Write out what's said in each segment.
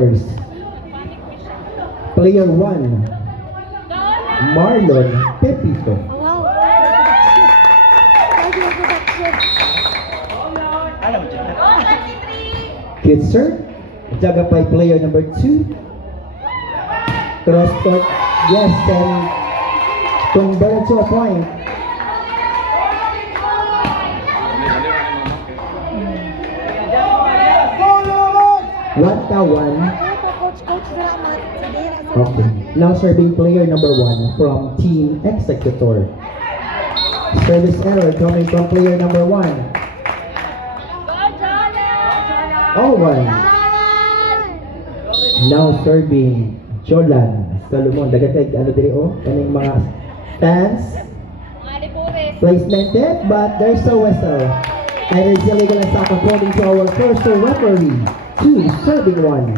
Developers. Player 1, Marlon Pepito. Wow. Good serve. Jaga by player number 2. Cross court. Yes, and converted to a point. One. Coach Dramat. Okay. Now serving player number 1 from Team Executor. Service error coming from player number 1. All one. Now serving Jolan Salomon. Dagatay ano diri oh kaning mga stands. Placemented, but there's a whistle. And it's illegal and stop according to our first referee. 2 serving 1.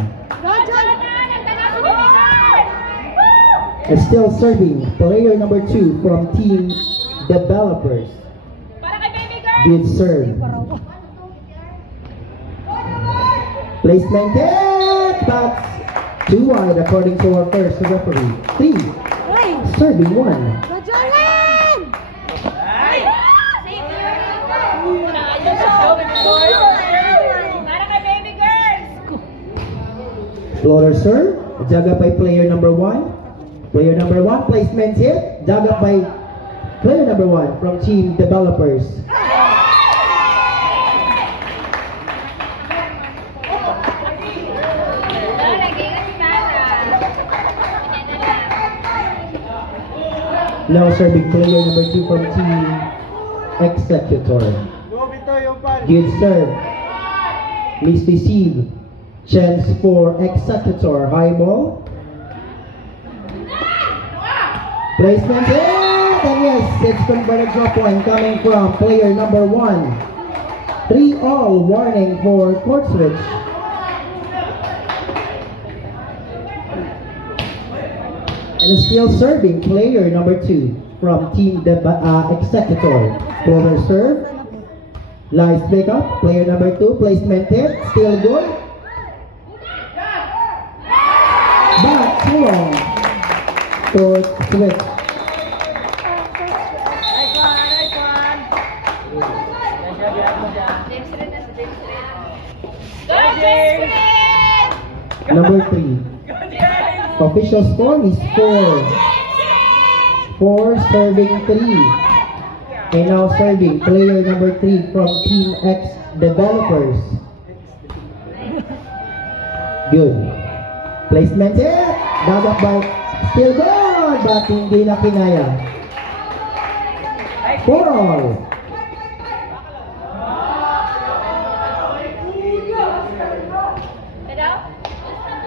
And still serving player number 2 from Team Developers. Good serve. Placemented, but too wide according to our first referee. 3 serving 1. Floater serve, jaga by player number 1. Player number 1, placement hit, jaga by player number 1 from Team Developers. Now serving player number 2 from Team Executor. Good serve. Misreceive. Chance for Executor. High ball. Placement hit. And yes, it's converted to a point coming from player number 1. 3-all warning for court switch. And still serving player number 2 from Team Executor. Floater serve. Nice pick up. Player number 2. Placement hit. Still good. But too long. Court switch. Number 3. Official score is 4. 4 serving 3. And now serving player number 3 from Team X Developers. Good. Placement hit. Dagat by still good, but hindi na kinaya. 4-all.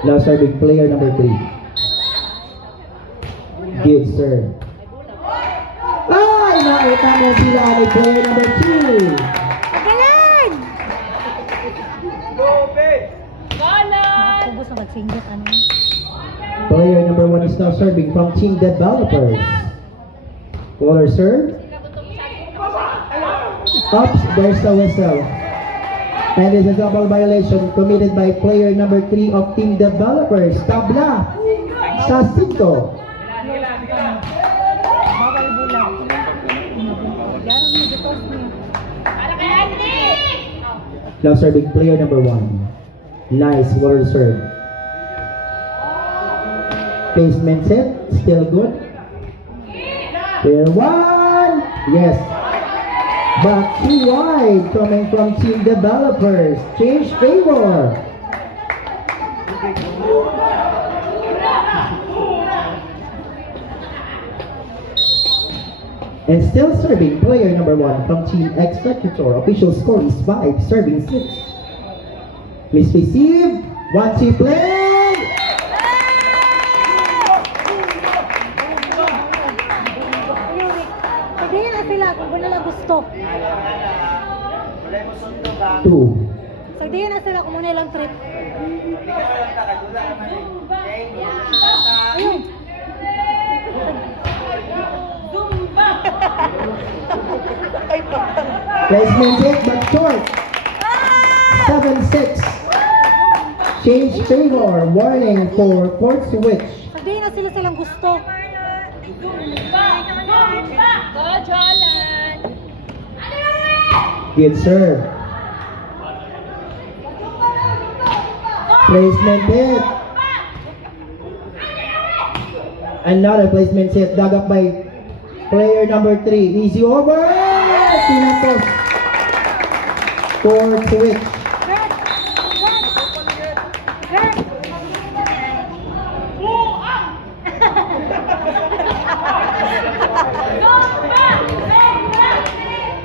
Now serving player number 3. Good serve. Ay! Nakita mo sila ni player number 2. Galan! Ubus na magsinggit ano. Player number 1 is now serving from Team Developers. Water serve. Ups, there's a whistle. And this is a double violation committed by player number 3 of Team Developers. Tabla sa 5. Bawal bulang. Yaran mo dito niya. Now serving player number 1. Nice water serve. Placement set, still good. Player 1. Yes. But too wide coming from Team Developers. Change favor. And still serving player number 1 from Team Executor. Official score is 5, serving 6. Misreceive. 1-2 play. Sabihin na sila kung wala na gusto. 2. Sabihin na sila kung muna lang trip. Ayun. Placement hit but short. 7-6. Change favor. Warning for court switch. Sabihin na sila silang gusto. Go, Jolan! Good serve. Placement hit. Another placement hit. Dug up by player number 3. Easy over. Pinapos. Court switch.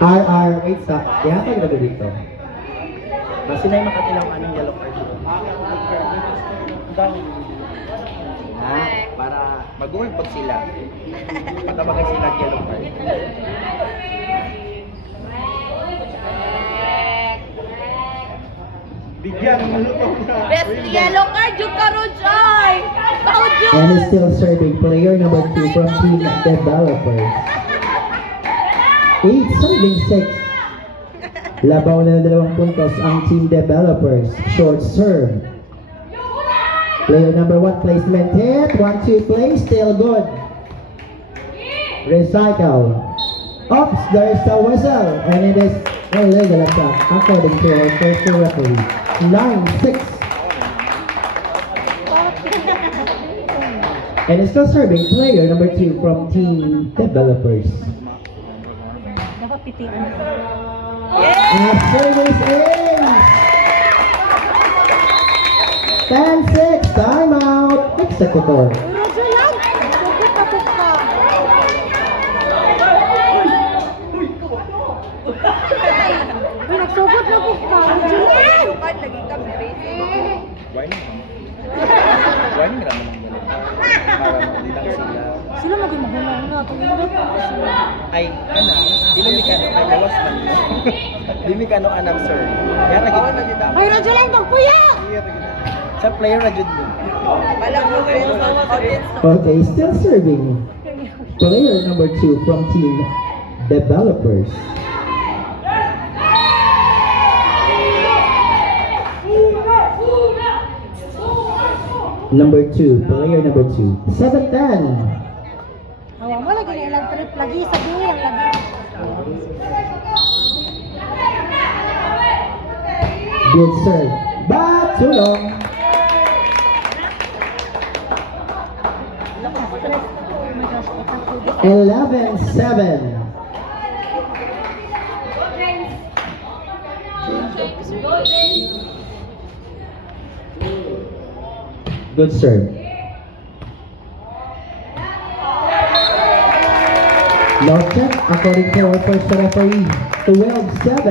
RR, wait sa, kaya pa ba dito? Basta na yung makatilang anong yellow card dito. Ha? Para mag-work pag sila. Pagkabagay sila ang yellow card. Bigyan ng malutong na. Best yellow card yung Karujoy! Karujoy! And is still serving player number 2 from Team Developers. 8 serving 6. Labaw na ng 2 puntos ang Team Developers. Short serve. Player number 1 placement hit. 1-2 play. Still good. Recycle. Oops, there is a whistle. And it is illegal attack according to our first referee. 9-6. And is still serving player number 2 from Team Developers. Dapat pitian. Service in! 10-6, timeout, executor. Radyo lang! Sugod na po ka. Uy, nagsugod na po ka. Radyo lang! Warning naman ang galit. Para malilang sila. Sila maging magulang na. Tumindot pa sila. Ay, ano, di mo mikano, ay bawas man. Di mikano anak, sir. Kaya naging na dito. Ay, radyo lang! Magpuya! Sa player na dyan mo. Okay, still serving. Player number 2 from Team Developers. Number 2, player number 2. 7-10. Hawa mo lagi na ilang trip lagi. Sabihin lagi. Good serve. But too long. Stress. Oh my gosh, I can't do this. 11-7. Good serve. No check according to our first referee. 12-7.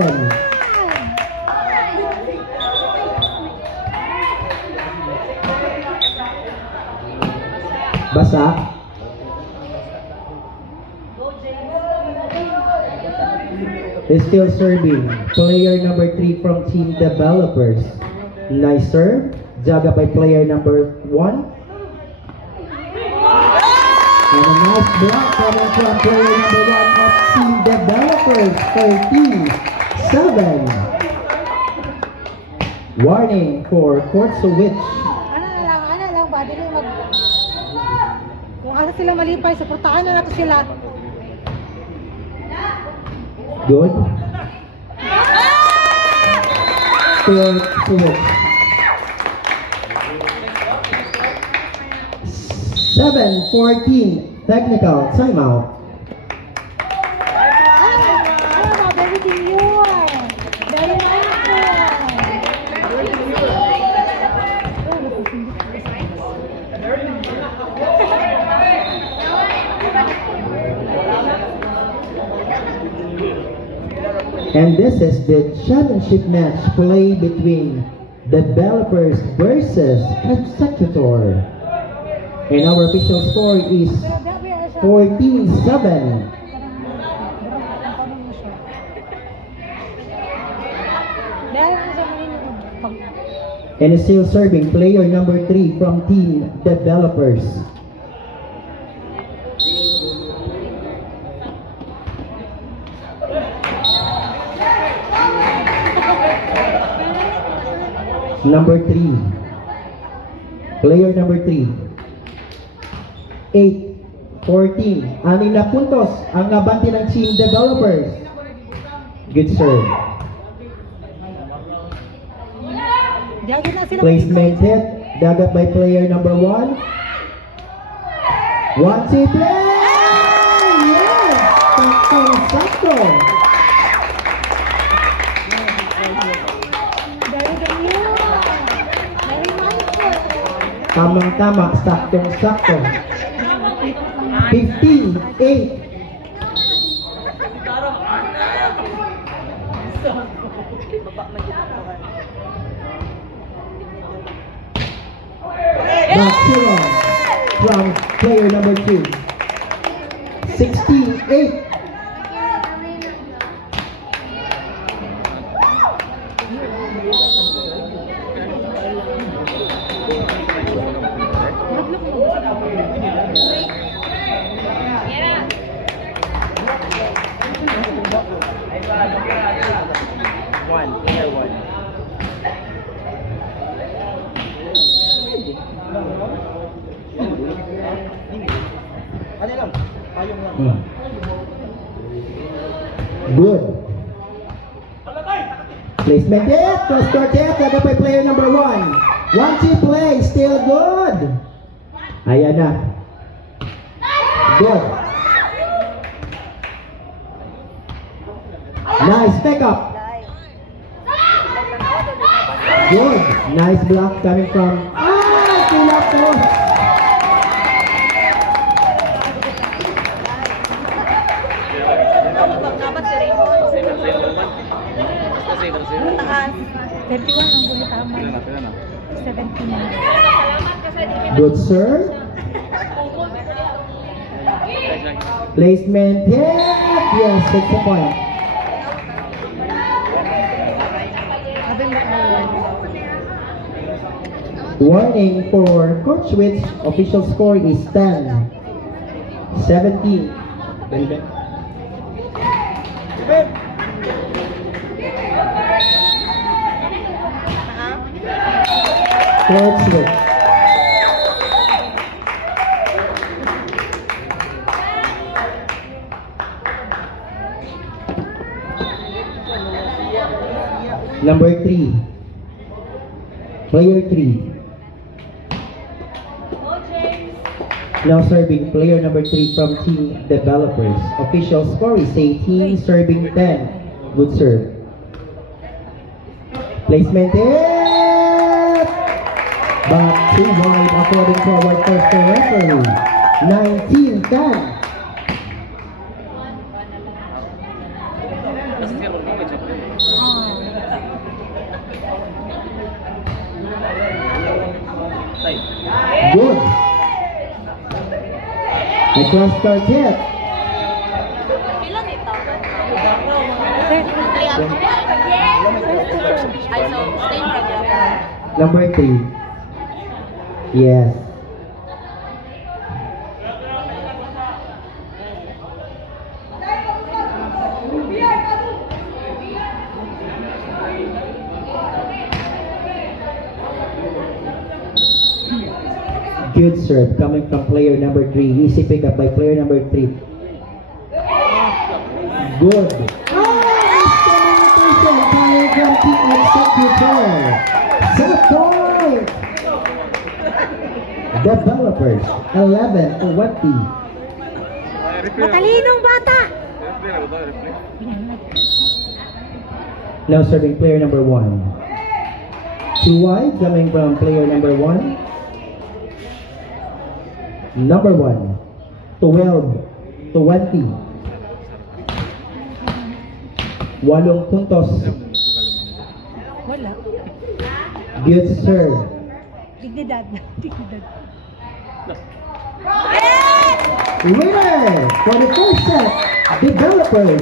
Basa. Is still serving. Player number 3 from Team Developers. Nice serve. Jaga by player number 1. And a nice block coming from player number 1 of Team Developers. 13-7. Warning for court switch. Ano lang ba? Dili mag... Kung asa sila malipay, suportahan na nato sila. Good. Court switch. 7-14. Technical timeout. Ano ba? Very demure. Very And this is the championship match play between Developers versus Executor. And our official score is 14-7. And is still serving player number 3 from Team Developers. Number 3. Player number 3. 8-14. 6 na puntos ang nabanti ng team developers. Good serve. Diagin na sila. Placement hit. Dagat by player number 1. 1-2 play! Yes! Sakto! Very good. Very mindful. Tamang-tama, saktong-sakto. 15-8. Back zero from player number 2. 16-8. Player one. Ano lang? Payong lang. Good. Placement hit. Cross court hit. Dagat by player number 1. 1-2 play. Still good. Ayan na. Good. Nice pick up. Good. Nice block coming from Tila post. Dapat si Raymond. Taas. 21 ang buhay tama. 17 na. Good serve. Placement hit. Yes, 6 a point. Abel na Warning for Coach Witz. Official score is 10-17. Coach Witz. Number 3. Player 3. Now serving player number 3 from team developers. Official score is 18, serving 10. Good serve. Placement hit! Back too wide according to our first referee. 19-10. Good. The cross court hit. Ilan ito? First Ay, so, stay ready. Number 3. Yes. Good serve coming from player number 3. Easy pick up by player number 3. Good. Coming from team executor. Set point. Developers 11-20. Matalinong bata! Now serving player number 1. 2 wide coming from player number 1. Number 1. 12-20. 8 puntos. Wala. Good serve. Dignidad. Dignidad. Winner for the first set, Developers.